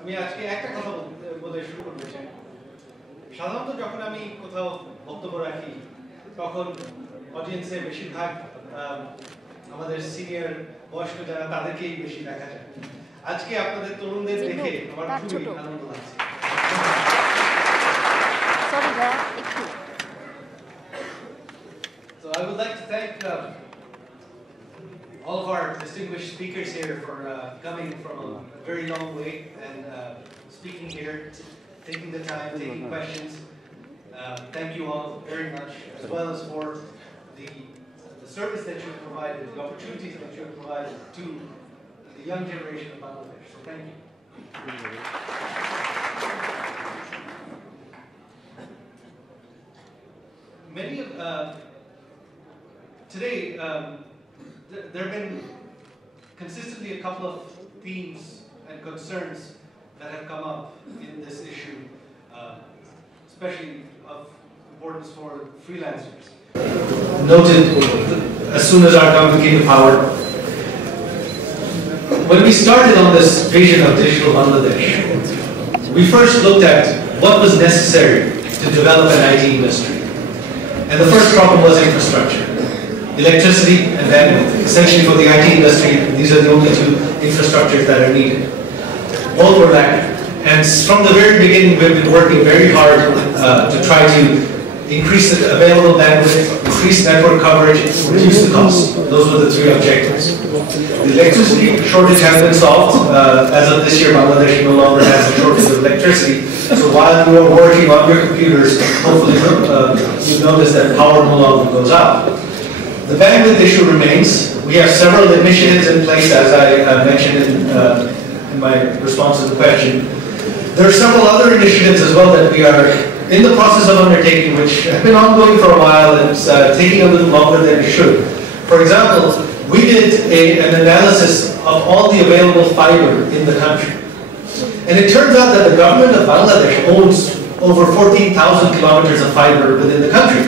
আমি আজকে একটা কথা বলে শুরু করতে চাই। সাধারণত যখন আমি কোথাও বক্তব্য রাখি তখন অডিয়েন্সে বেশিরভাগ আমাদের সিনিয়র বয়স্ক যারা তাদেরকেই বেশি দেখা যায়। আজকে আপনাদের তরুণদের দেখে আমার খুবই আনন্দ লাগছে। So I would like to thank all of our distinguished speakers here for coming from a very long way and speaking here, taking the time, taking questions. Thank you all very much, as well as for the service that you have provided, the opportunities that you have provided to the young generation of Bangladesh. So thank you. Many of today. There have been consistently a couple of themes and concerns that have come up in this issue, especially of importance for freelancers. Noted as soon as our government came to power. When we started on this vision of digital Bangladesh, we first looked at what was necessary to develop an IT industry. And the first problem was infrastructure. Electricity and bandwidth. Essentially for the IT industry, these are the only two infrastructures that are needed. Both were lacking. And from the very beginning, we've been working very hard to try to increase the available bandwidth, increase network coverage, reduce the cost. Those were the three objectives. The electricity shortage has been solved. As of this year, Bangladesh no longer has a shortage of electricity. So while you are working on your computers, hopefully you notice that power no longer goes out. The bandwidth issue remains. We have several initiatives in place, as I mentioned in my response to the question. There are several other initiatives as well that we are in the process of undertaking, which have been ongoing for a while and it's taking a little longer than it should. For example, we did an analysis of all the available fiber in the country. And it turns out that the government of Bangladesh owns over 14,000 kilometers of fiber within the country.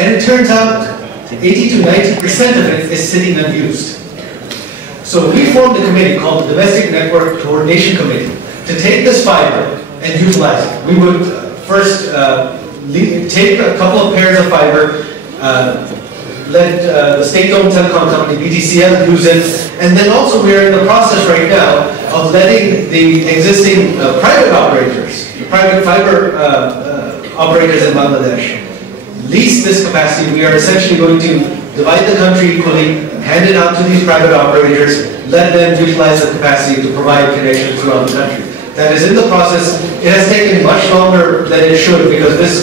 And it turns out 80 to 90% of it is sitting unused. So we formed a committee called the Domestic Network Coordination Committee to take this fiber and utilize it. We would first take a couple of pairs of fiber, let the state-owned telecom company BTCL use it, and then also we are in the process right now of letting the existing private operators, private fiber operators in Bangladesh, lease this capacity. We are essentially going to divide the country equally, hand it out to these private operators, let them utilize the capacity to provide connections throughout the country. That is in the process. It has taken much longer than it should because this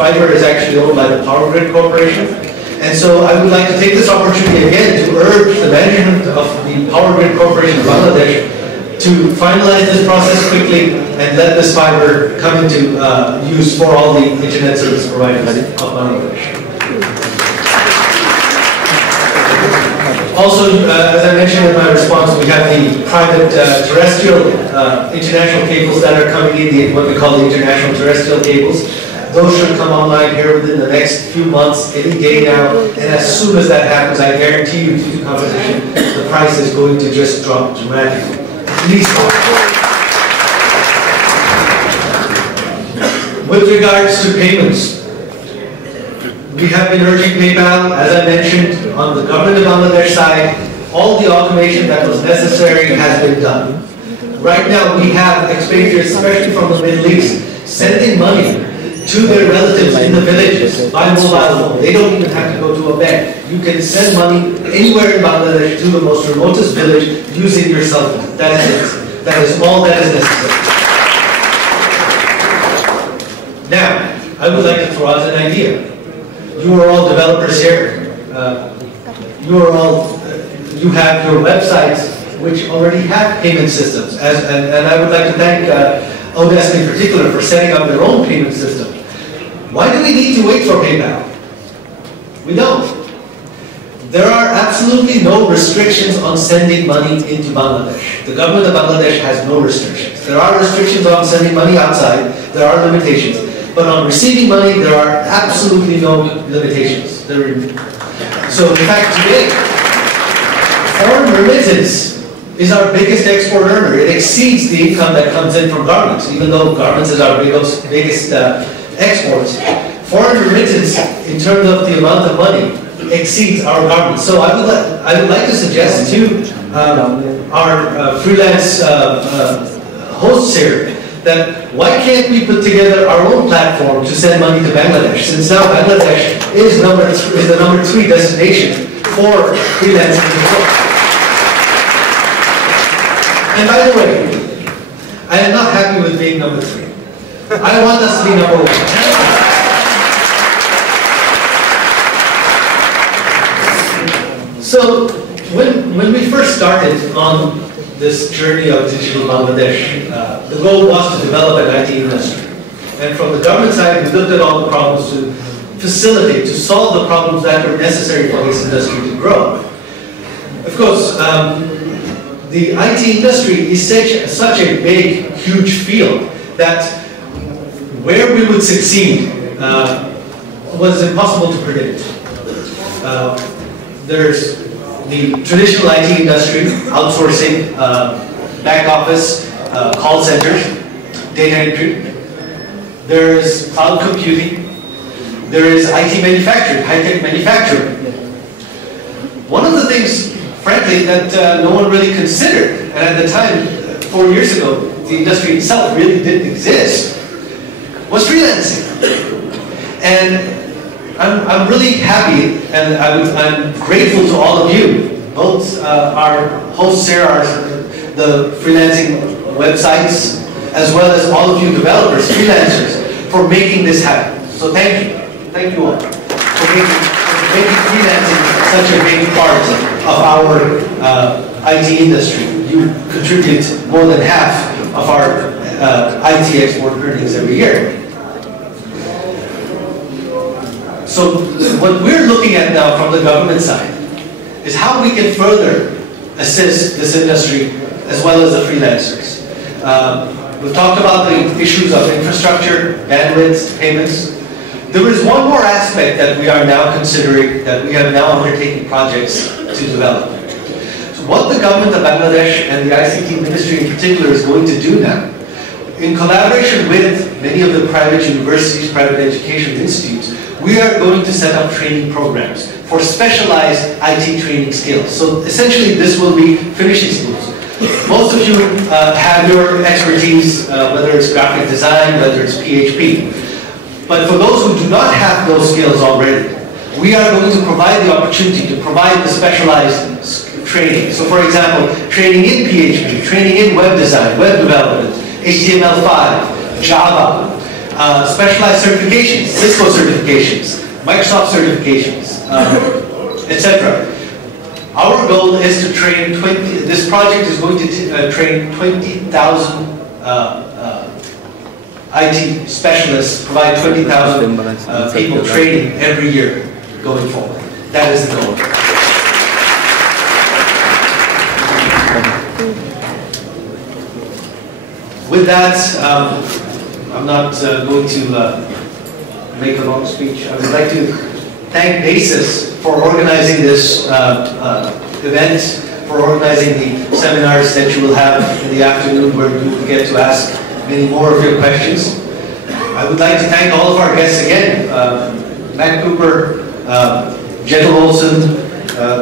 fiber is actually owned by the Power Grid Corporation. And so I would like to take this opportunity again to urge the management of the Power Grid Corporation of Bangladesh to finalize this process quickly and let this fiber come into use for all the internet service providers of Bangladesh. Also, as I mentioned in my response, we have the private terrestrial international cables that are coming in, what we call the international terrestrial cables. Those should come online here within the next few months, any day now. And as soon as that happens, I guarantee you, due to competition, the price is going to just drop dramatically. Please. With regards to payments, we have been urging PayPal, as I mentioned, on the government of Bangladesh side. All the automation that was necessary has been done. Right now, we have expatriates, especially from the Middle East, sending money to their relatives in the villages by mobile phone. They don't even have to go to a bank. You can send money anywhere in Bangladesh to the most remotest village using your cell phone. That is it. That is all that is necessary. Now, I would like to throw out an idea. You are all developers here. You have your websites which already have payment systems. And I would like to thank Odesk in particular for setting up their own payment system. Why do we need to wait for PayPal? We don't. There are absolutely no restrictions on sending money into Bangladesh. The government of Bangladesh has no restrictions. There are restrictions on sending money outside. There are limitations. But on receiving money, there are absolutely no limitations. So in fact, today, foreign remittance is our biggest export earner. It exceeds the income that comes in from garments, even though garments is our biggest exports. Foreign remittance, in terms of the amount of money, exceeds our garments. So I would like to suggest to our freelance hosts here that why can't we put together our own platform to send money to Bangladesh, since now Bangladesh is the number 3 destination for freelancing. And by the way, I am not happy with being number 3. I want us to be number 1. So when we first started on this journey of digital Bangladesh, the goal was to develop an IT industry. And from the government side, we looked at all the problems to facilitate, to solve the problems that were necessary for this industry to grow. Of course, the IT industry is such a big, huge field that where we would succeed was impossible to predict. There's the traditional IT industry, outsourcing, back office, call centers, data entry. There is cloud computing. There is IT manufacturing, high-tech manufacturing. One of the things, frankly, that no one really considered, and at the time, 4 years ago, the industry itself really didn't exist, was freelancing. And I'm really happy, and I'm grateful to all of you, both our hosts here, the freelancing websites, as well as all of you developers, freelancers, for making this happen. So thank you. Thank you all for making freelancing such a big part of our IT industry. You contribute more than half of our IT export earnings every year. So what we're looking at now from the government side is how we can further assist this industry as well as the freelancers. We've talked about the issues of infrastructure, bandwidth, payments. There is one more aspect that we are now considering, that we have now undertaken projects to develop. So what the government of Bangladesh and the ICT ministry in particular is going to do now, in collaboration with many of the private universities, private education institutes, we are going to set up training programs for specialized IT training skills. So essentially this will be finishing schools. Most of you have your expertise, whether it's graphic design, whether it's PHP. But for those who do not have those skills already, we are going to provide the opportunity to provide the specialized training. So for example, training in PHP, training in web design, web development, HTML5, Java, specialized certifications, Cisco certifications, Microsoft certifications, etc. Our goal is to train this project is going to train 20,000 IT specialists, provide 20,000 people training every year going forward. That is the goal. With that, I'm not going to make a long speech. I would like to thank BASIS for organizing this event, for organizing the seminars that you will have in the afternoon where you will get to ask many more of your questions. I would like to thank all of our guests again, Matt Cooper, Jennifer Olson,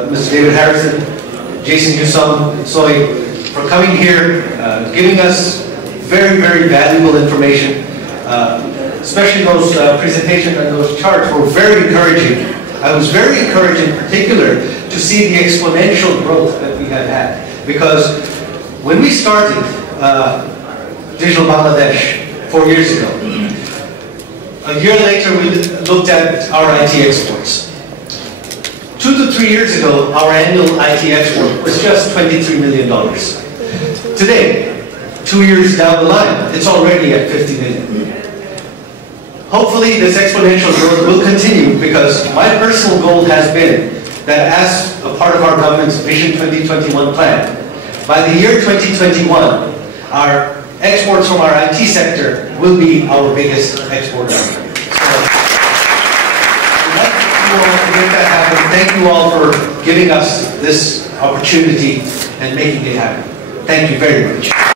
Mr. David Harrison, Jason Yusong, Soy, for coming here, giving us very, very valuable information. Especially those presentations and those charts were very encouraging. I was very encouraged in particular to see the exponential growth that we have had. Because when we started Digital Bangladesh 4 years ago, a year later we looked at our IT exports. 2 to 3 years ago, our annual IT export was just $23 million. Today, 2 years down the line, it's already at 50 million. Hopefully this exponential growth will continue, because my personal goal has been that as a part of our government's Vision 2021 plan, by the year 2021, our exports from our IT sector will be our biggest export earner. So I'd like you all to make that happen. Thank you all for giving us this opportunity and making it happen. Thank you very much.